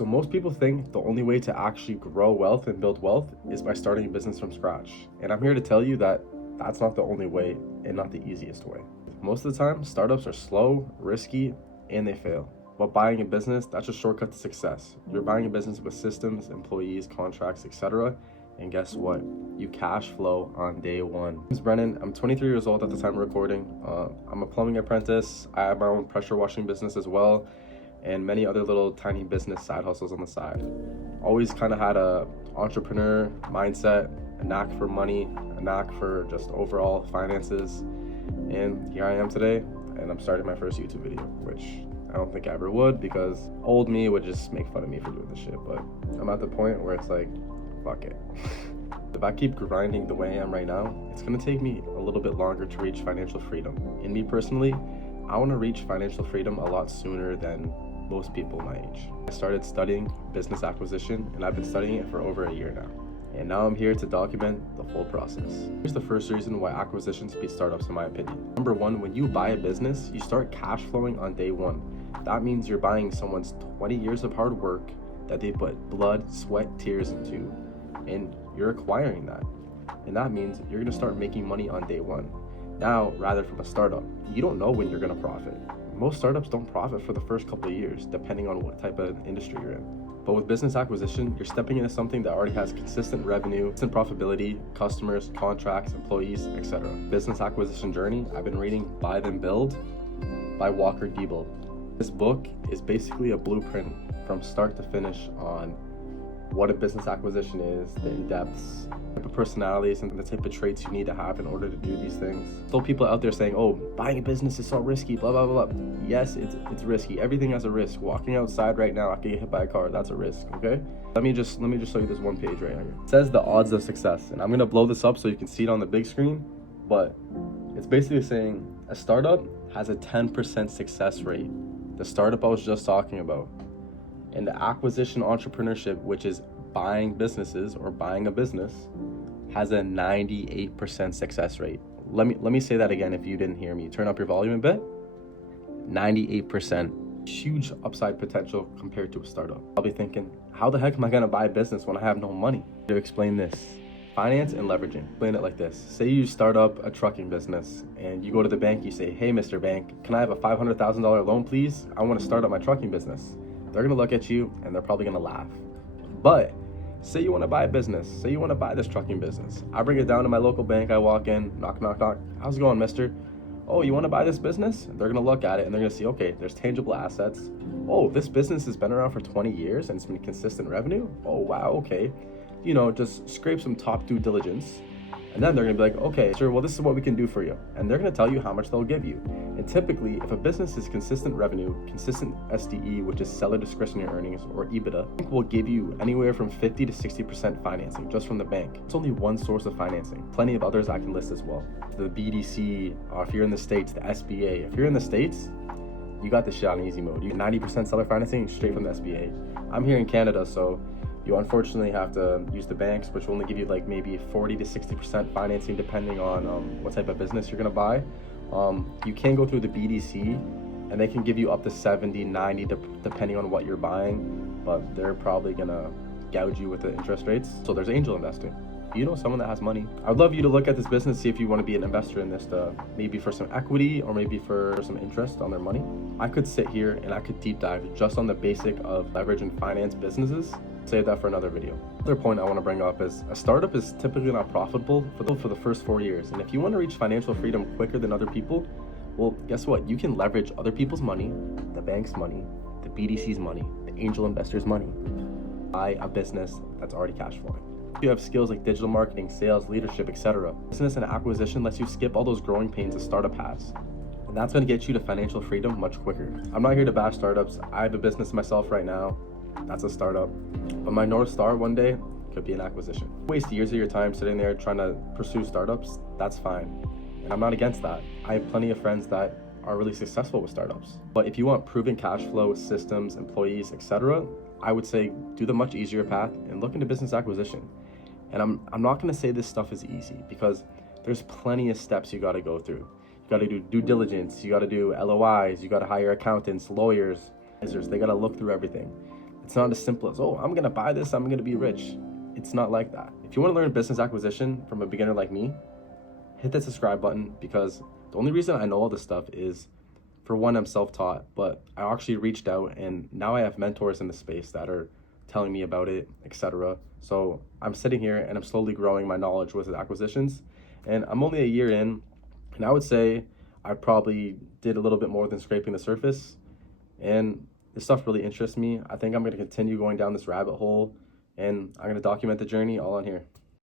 So most people think the only way to actually grow wealth and build wealth is by starting a business from scratch. And I'm here to tell you that that's not the only way and not the easiest way. Most of the time, startups are slow, risky, and they fail. But buying a business, that's a shortcut to success. You're buying a business with systems, employees, contracts, etc. And guess what? You cash flow on day one. My name's Brennan. I'm 23 years old at the time of recording. I'm a plumbing apprentice. I have my own pressure washing business as well, and many other little tiny business side hustles on the side. Always kind of had a entrepreneur mindset, a knack for money, a knack for just overall finances. And here I am today, and I'm starting my first YouTube video, which I don't think I ever would, because old me would just make fun of me for doing this shit. But I'm at the point where it's like, fuck it. If I keep grinding the way I am right now, it's gonna take me a little bit longer to reach financial freedom. And me personally, I wanna reach financial freedom a lot sooner than most people my age. I started studying business acquisition, and I've been studying it for over a year now. And now I'm here to document the full process. Here's the first reason why acquisitions beat startups in my opinion. Number one, when you buy a business, you start cash flowing on day one. That means you're buying someone's 20 years of hard work that they put blood, sweat, tears into, and you're acquiring that. And that means you're gonna start making money on day one. Now, rather from a startup, you don't know when you're gonna profit. Most startups don't profit for the first couple of years, depending on what type of industry you're in. But with business acquisition, you're stepping into something that already has consistent revenue, consistent profitability, customers, contracts, employees, etc. Business acquisition journey, I've been reading Buy Then Build by Walker Diebel. This book is basically a blueprint from start to finish on what a business acquisition is, the in-depths, type of personalities, and the type of traits you need to have in order to do these things. So people out there saying, oh, buying a business is so risky, blah, blah, blah, blah. Yes, it's risky. Everything has a risk. Walking outside right now, I could get hit by a car. That's a risk, okay? Let me just show you this one page right here. It says the odds of success, and I'm gonna blow this up so you can see it on the big screen, but it's basically saying a startup has a 10% success rate. The startup I was just talking about. And the acquisition entrepreneurship, which is buying businesses or buying a business, has a 98% success rate. Let me say that again if you didn't hear me. Turn up your volume a bit. 98%. Huge upside potential compared to a startup. I'll be thinking, how the heck am I gonna buy a business when I have no money? To explain this, finance and leveraging. Explain it like this. Say you start up a trucking business and you go to the bank, you say, hey, Mr. Bank, can I have a $500,000 loan, please? I wanna start up my trucking business. They're gonna look at you and they're probably gonna laugh. But say you wanna buy a business, say you wanna buy this trucking business. I bring it down to my local bank, I walk in, knock, knock, knock. How's it going, mister? Oh, you wanna buy this business? They're gonna look at it and they're gonna see, okay, there's tangible assets. Oh, this business has been around for 20 years and it's been consistent revenue? Oh, wow, okay. You know, just scrape some top due diligence. And then they're gonna be like, okay, sure, well, this is what we can do for you. And they're gonna tell you how much they'll give you. And typically, if a business is consistent revenue, consistent SDE, which is seller discretionary earnings, or EBITDA, the bank will give you anywhere from 50 to 60% financing just from the bank. It's only one source of financing. Plenty of others I can list as well. The BDC, if you're in the States, the SBA. If you're in the States, you got this shit on easy mode. You get 90% seller financing straight from the SBA. I'm here in Canada, so you unfortunately have to use the banks, which will only give you like maybe 40 to 60% financing depending on what type of business you're gonna buy. You can go through the BDC and they can give you up to 70, 90 depending on what you're buying, but they're probably gonna gouge you with the interest rates. So there's angel investing. You know someone that has money. I'd love you to look at this business, see if you want to be an investor in this, maybe for some equity or maybe for some interest on their money. I could sit here and I could deep dive just on the basic of leverage and finance businesses. Save that for another video. Another point I want to bring up is a startup is typically not profitable for the first 4 years. And if you want to reach financial freedom quicker than other people, well, guess what? You can leverage other people's money, the bank's money, the BDC's money, the angel investors' money, buy a business that's already cash flowing. You have skills like digital marketing, sales, leadership, etc. Business and acquisition lets you skip all those growing pains a startup has. And that's going to get you to financial freedom much quicker. I'm not here to bash startups. I have a business myself right now. That's a startup. But my North Star one day could be an acquisition. Waste years of your time sitting there trying to pursue startups, that's fine. And I'm not against that. I have plenty of friends that are really successful with startups. But if you want proven cash flow, systems, employees, etc., I would say do the much easier path and look into business acquisition. And I'm not gonna say this stuff is easy because there's plenty of steps you gotta go through. You gotta do due diligence, you gotta do LOIs, you gotta hire accountants, lawyers, they gotta look through everything. It's not as simple as, oh, I'm gonna buy this, I'm gonna be rich. It's not like that. If you wanna learn business acquisition from a beginner like me, hit that subscribe button, because the only reason I know all this stuff is, for one, I'm self-taught, but I actually reached out and now I have mentors in the space that are telling me about it, etc. So I'm sitting here and I'm slowly growing my knowledge with acquisitions, and I'm only a year in, and I would say I probably did a little bit more than scraping the surface, and this stuff really interests me. I think I'm going to continue going down this rabbit hole, and I'm going to document the journey all on here.